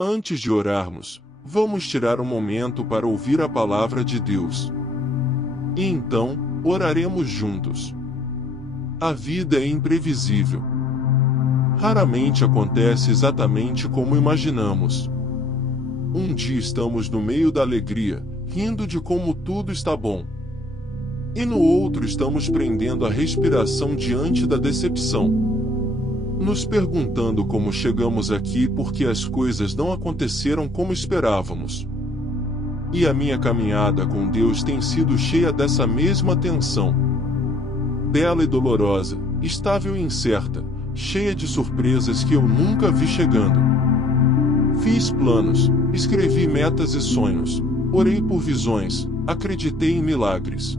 Antes de orarmos, vamos tirar um momento para ouvir a palavra de Deus. E então, oraremos juntos. A vida é imprevisível. Raramente acontece exatamente como imaginamos. Um dia estamos no meio da alegria, rindo de como tudo está bom. E no outro estamos prendendo a respiração diante da decepção, nos perguntando como chegamos aqui porque as coisas não aconteceram como esperávamos. E a minha caminhada com Deus tem sido cheia dessa mesma tensão. Bela e dolorosa, estável e incerta, cheia de surpresas que eu nunca vi chegando. Fiz planos, escrevi metas e sonhos, orei por visões, acreditei em milagres.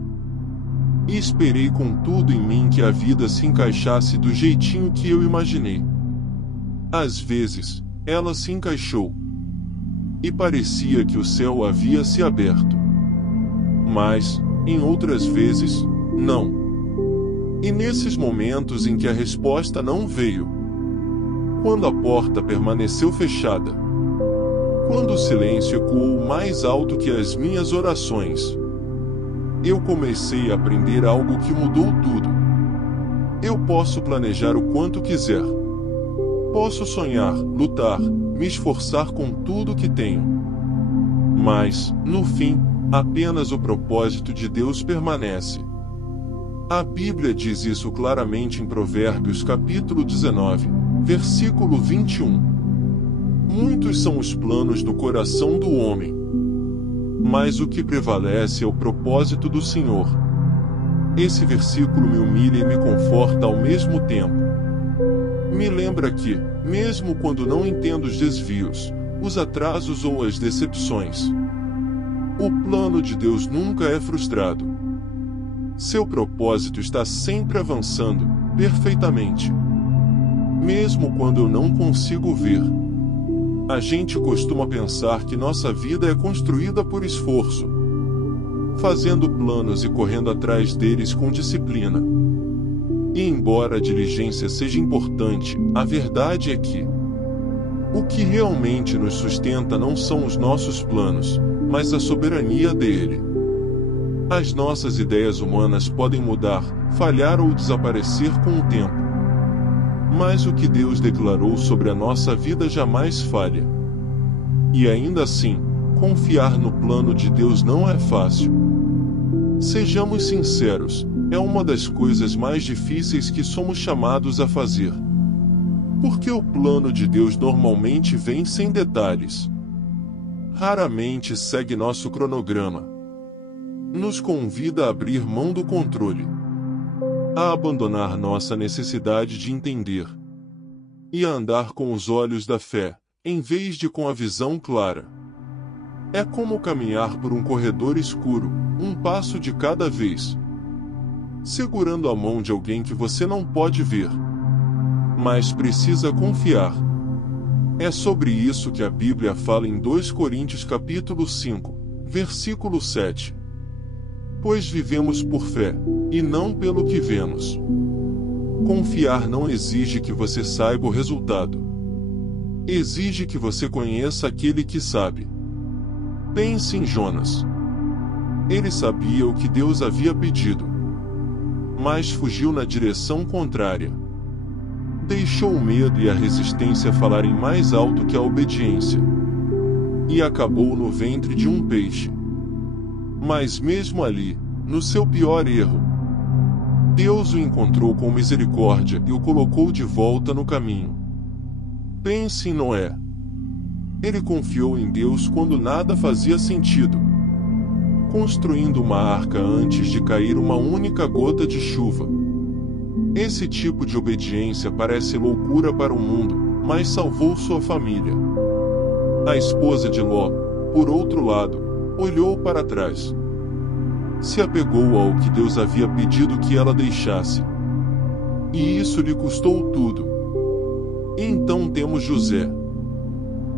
E esperei com tudo em mim que a vida se encaixasse do jeitinho que eu imaginei. Às vezes, ela se encaixou. E parecia que o céu havia se aberto. Mas, em outras vezes, não. E nesses momentos em que a resposta não veio, quando a porta permaneceu fechada, quando o silêncio ecoou mais alto que as minhas orações, eu comecei a aprender algo que mudou tudo. Eu posso planejar o quanto quiser. Posso sonhar, lutar, me esforçar com tudo que tenho. Mas, no fim, apenas o propósito de Deus permanece. A Bíblia diz isso claramente em Provérbios capítulo 19, versículo 21. Muitos são os planos do coração do homem, mas o que prevalece é o propósito do Senhor. Esse versículo me humilha e me conforta ao mesmo tempo. Me lembra que, mesmo quando não entendo os desvios, os atrasos ou as decepções, o plano de Deus nunca é frustrado. Seu propósito está sempre avançando, perfeitamente. Mesmo quando eu não consigo ver. A gente costuma pensar que nossa vida é construída por esforço, fazendo planos e correndo atrás deles com disciplina. E embora a diligência seja importante, a verdade é que o que realmente nos sustenta não são os nossos planos, mas a soberania dele. As nossas ideias humanas podem mudar, falhar ou desaparecer com o tempo. Mas o que Deus declarou sobre a nossa vida jamais falha. E ainda assim, confiar no plano de Deus não é fácil. Sejamos sinceros, é uma das coisas mais difíceis que somos chamados a fazer. Porque o plano de Deus normalmente vem sem detalhes. Raramente segue nosso cronograma. Nos convida a abrir mão do controle, a abandonar nossa necessidade de entender e a andar com os olhos da fé, em vez de com a visão clara. É como caminhar por um corredor escuro, um passo de cada vez, segurando a mão de alguém que você não pode ver, mas precisa confiar. É sobre isso que a Bíblia fala em 2 Coríntios capítulo 5, versículo 7. Pois vivemos por fé, e não pelo que vemos. Confiar não exige que você saiba o resultado. Exige que você conheça aquele que sabe. Pense em Jonas. Ele sabia o que Deus havia pedido, mas fugiu na direção contrária. Deixou o medo e a resistência falarem mais alto que a obediência, e acabou no ventre de um peixe. Mas mesmo ali, no seu pior erro, Deus o encontrou com misericórdia e o colocou de volta no caminho. Pense em Noé. Ele confiou em Deus quando nada fazia sentido, construindo uma arca antes de cair uma única gota de chuva. Esse tipo de obediência parece loucura para o mundo, mas salvou sua família. A esposa de Ló, por outro lado, olhou para trás. Se apegou ao que Deus havia pedido que ela deixasse. E isso lhe custou tudo. E então temos José.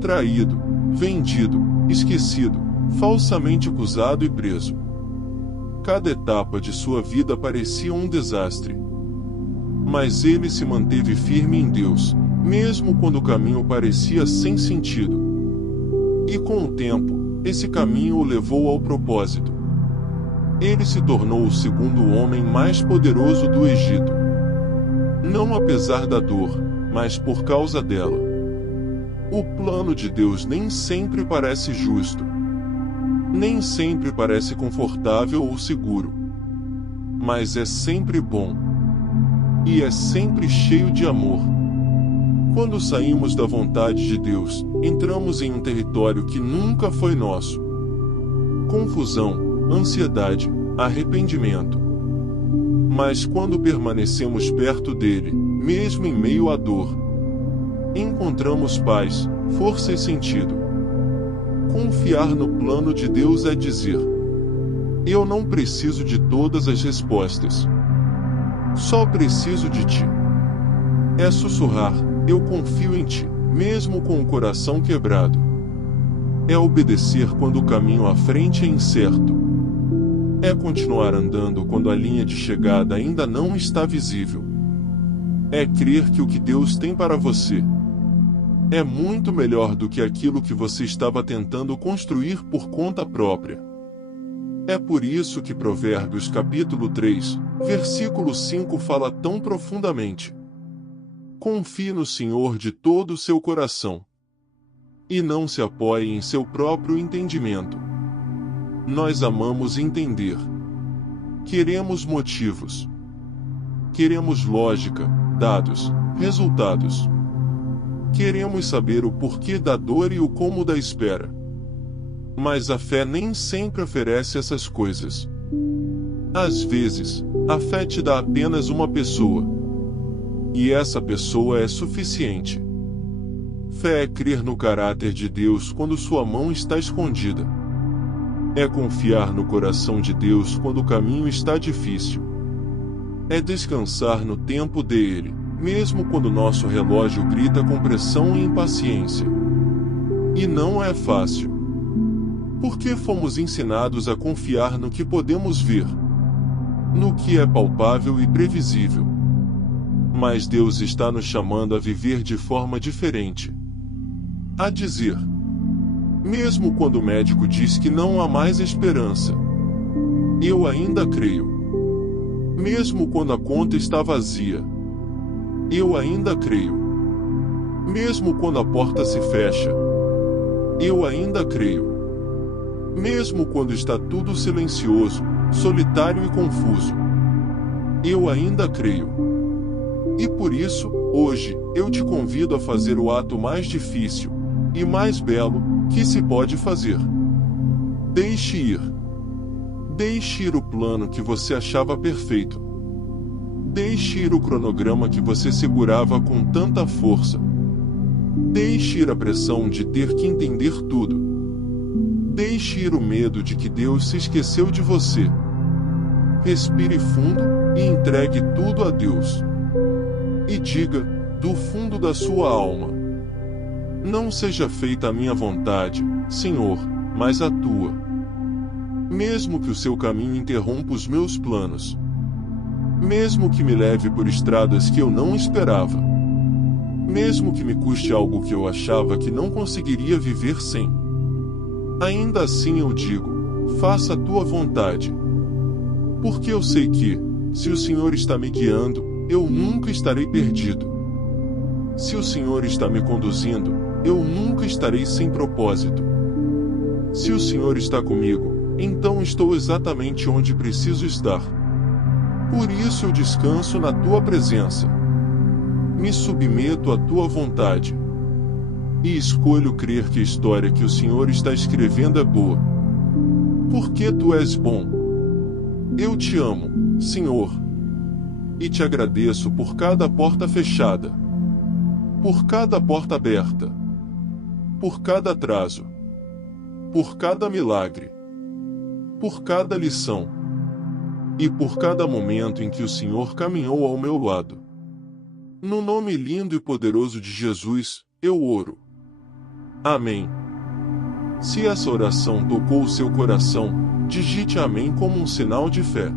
Traído, vendido, esquecido, falsamente acusado e preso. Cada etapa de sua vida parecia um desastre. Mas ele se manteve firme em Deus, mesmo quando o caminho parecia sem sentido. E com o tempo, esse caminho o levou ao propósito. Ele se tornou o segundo homem mais poderoso do Egito. Não apesar da dor, mas por causa dela. O plano de Deus nem sempre parece justo. Nem sempre parece confortável ou seguro. Mas é sempre bom. E é sempre cheio de amor. Quando saímos da vontade de Deus, entramos em um território que nunca foi nosso. Confusão, ansiedade, arrependimento. Mas quando permanecemos perto dele, mesmo em meio à dor, encontramos paz, força e sentido. Confiar no plano de Deus é dizer: eu não preciso de todas as respostas. Só preciso de ti. É sussurrar: eu confio em ti, mesmo com o coração quebrado. É obedecer quando o caminho à frente é incerto. É continuar andando quando a linha de chegada ainda não está visível. É crer que o que Deus tem para você é muito melhor do que aquilo que você estava tentando construir por conta própria. É por isso que Provérbios capítulo 3, versículo 5 fala tão profundamente: confie no Senhor de todo o seu coração, e não se apoie em seu próprio entendimento. Nós amamos entender. Queremos motivos. Queremos lógica, dados, resultados. Queremos saber o porquê da dor e o como da espera. Mas a fé nem sempre oferece essas coisas. Às vezes, a fé te dá apenas uma pessoa. E essa pessoa é suficiente. Fé é crer no caráter de Deus quando sua mão está escondida. É confiar no coração de Deus quando o caminho está difícil. É descansar no tempo dele, mesmo quando nosso relógio grita com pressão e impaciência. E não é fácil. Porque fomos ensinados a confiar no que podemos ver, no que é palpável e previsível. Mas Deus está nos chamando a viver de forma diferente. A dizer: mesmo quando o médico diz que não há mais esperança, eu ainda creio. Mesmo quando a conta está vazia, eu ainda creio. Mesmo quando a porta se fecha, eu ainda creio. Mesmo quando está tudo silencioso, solitário e confuso, eu ainda creio. E por isso, hoje, eu te convido a fazer o ato mais difícil e mais belo que se pode fazer. Deixe ir. Deixe ir o plano que você achava perfeito. Deixe ir o cronograma que você segurava com tanta força. Deixe ir a pressão de ter que entender tudo. Deixe ir o medo de que Deus se esqueceu de você. Respire fundo e entregue tudo a Deus. E diga, do fundo da sua alma: não seja feita a minha vontade, Senhor, mas a tua. Mesmo que o seu caminho interrompa os meus planos. Mesmo que me leve por estradas que eu não esperava. Mesmo que me custe algo que eu achava que não conseguiria viver sem. Ainda assim eu digo: faça a tua vontade. Porque eu sei que, se o Senhor está me guiando, eu nunca estarei perdido. Se o Senhor está me conduzindo, eu nunca estarei sem propósito. Se o Senhor está comigo, então estou exatamente onde preciso estar. Por isso eu descanso na tua presença. Me submeto à tua vontade. E escolho crer que a história que o Senhor está escrevendo é boa. Porque tu és bom. Eu te amo, Senhor. E te agradeço por cada porta fechada. Por cada porta aberta. Por cada atraso. Por cada milagre. Por cada lição. E por cada momento em que o Senhor caminhou ao meu lado. No nome lindo e poderoso de Jesus, eu oro. Amém. Se essa oração tocou o seu coração, digite amém como um sinal de fé.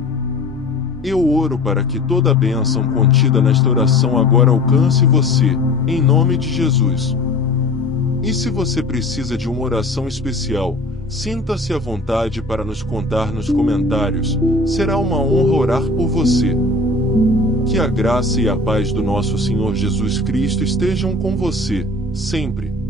Eu oro para que toda a bênção contida nesta oração agora alcance você, em nome de Jesus. E se você precisa de uma oração especial, sinta-se à vontade para nos contar nos comentários, será uma honra orar por você. Que a graça e a paz do nosso Senhor Jesus Cristo estejam com você, sempre.